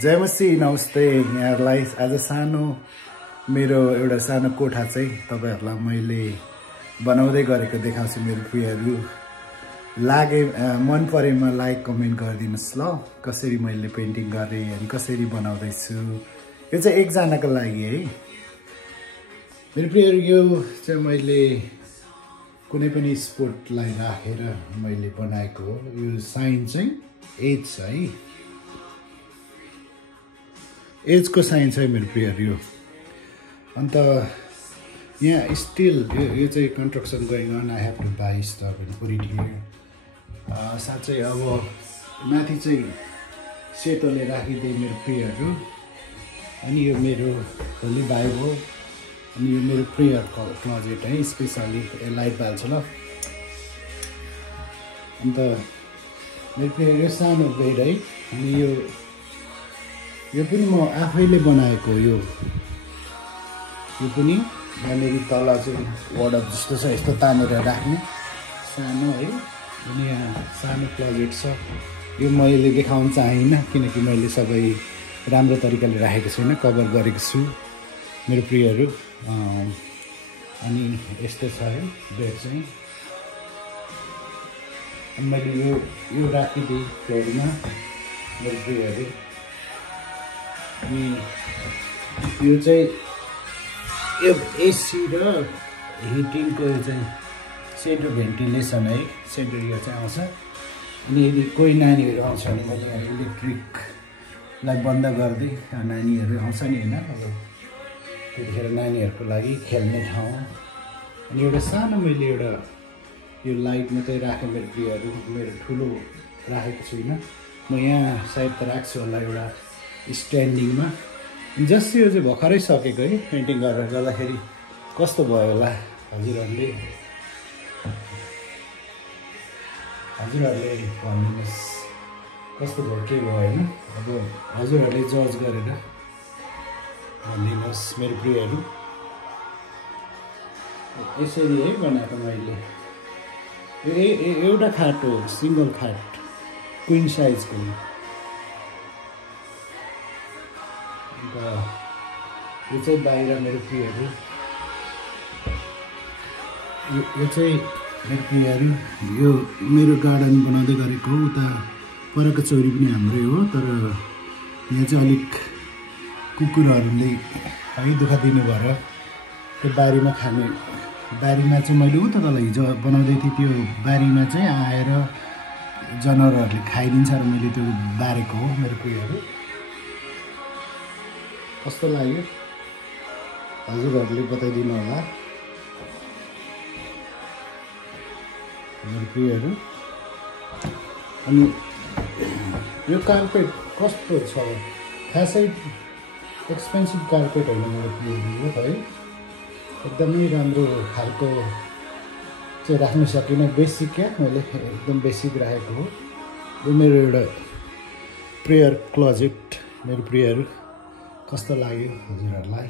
जय मसी नमस्ते यहाँहरुलाई आज सानो मेरो एउटा सानो कोठा चाहिँ तपाईहरुलाई मैले बनाउँदै गरेको देखाउँछु मेरो प्रियहरु लागे मन परेमा लाइक कमेन्ट गरिदिनुस् ल कसरी मैले पेन्टिङ गरे अनि कसरी बनाउँदै छु यो चाहिँ एक जनाको लागि है मेरो प्रियहरु यो चाहिँ मैले कुनै पनि स्पोर्टलाई राखेर मैले बनाएको हो यो साइन चाहिँ एज है एज को साइन छ मेरो प्रियहरु यो अन्त यहाँ स्टिल यो चाहिँ construction going on I have to buy stuff and put it here साथै अब माथि चाहिँ सेतोले राखिदिए मेरो प्रियहरु अनि यो मेरो होली बाइबल अनि यो मेरो प्रेयर क्लोजेट है स्पेशली लाइट बाल्छ ल अन्त मेरो प्रियहरु यो सानो बेड है अनि यो पनि म आफैले बनाएको यो पनि यहाँनिर तल चाहिँ वार्डरोब जस्तो छ यस्तो तानेर राख्ने सानो है अनि यहाँ सानो क्लोजेट छ यो मैले देखाउन चाहिनँ किनकि मैले सबै राम्रो तरिकाले राखेको छैन कभर गरेको छु मेरो प्रियहरु अनि यस्तो छ है बेड चाहिँ अनि मैले यो राखिदिएँ फ्लोरमा मेरो प्रियहरु अनि यो चाहिँ यो एसी र हिटिङको यो चाहिँ सेन्ट्रल भेन्टिलेसन है सेन्ट्रल यो चाहिँ आउँछ अनि यदि कोही नानीहरू आउँछ भने मैले इलेक्ट्रिकलाई बन्द गरिदिएँ नानीहरू आउँछ नि होइन अब त्यतिखेर नानीहरूको लागि खेल्ने ठाउँ अनि एउटा सानो मैले एउटा यो लाइट मात्रै राखेँ मेरो प्रियहरु मेरो ठुलो राखेको छुइनँ म यहाँ सायद राख्छु होला एउटा स्ट्यान्डिङमा जस्ट यो चाहिँ भर्खरै सकेको है पेन्टिङ गरेर गर्दाखेरि कस्तो भयो होला हजुरहरूले भनिदिनुहोस् कस्तो भयो के भयो होइन अब हजुरहरूले जज गरेर भनिदिनुहोस् मेरो प्रियहरु यसरी है बनाएको मैले एउटा खाट हो सिंगल खाट क्वीन साइजको यो चाहिँ बाहिर मेरो प्रियहरु यो चाहिँ मेरो प्रियहरु यो मेरो गार्डन बनाउँदै गरेको हो उता परको चौरी पनि हाम्रै हो तर यहाँ चाहिँ अलिक कुकुरहरूले है दुःख दिनु भएर त्यो बारीमा खाने बारीमा चाहिँ मैले उता तल हिजो बनाउँदै थिएँ त्यो बारीमा चाहिँ आएर जनावरहरूले खाइदिन्छ र मैले त्यो बारेको हो मेरो प्रियहरु कस्तो लाग्यो हजुरहरूले बताइदिनु होला मेरो प्रियहरु अनि यो कार्पेट कस्तो छ खासै एक्सपेन्सिभ कार्पेट होइन मेरो प्रियहरु है एकदमै राम्रो खालको चाहिँ राख्न सकिनँ बेसिक क्या मैले एकदम बेसिक राखेको हो यो मेरो एउटा प्रेयर क्लोजेट मेरो प्रियहरु कस्तो लाग्यो हजुरहरूलाई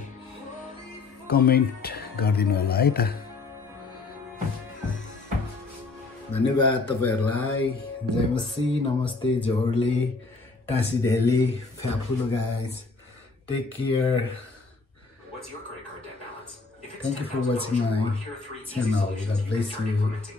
कमेन्ट गरिदिनु होला है त धन्यवाद तपाईहरुलाई जय मसी नमस्ते जोहरले टासी ढेली फ्याफुलो guys take care Thank you for watching my channel. God bless you.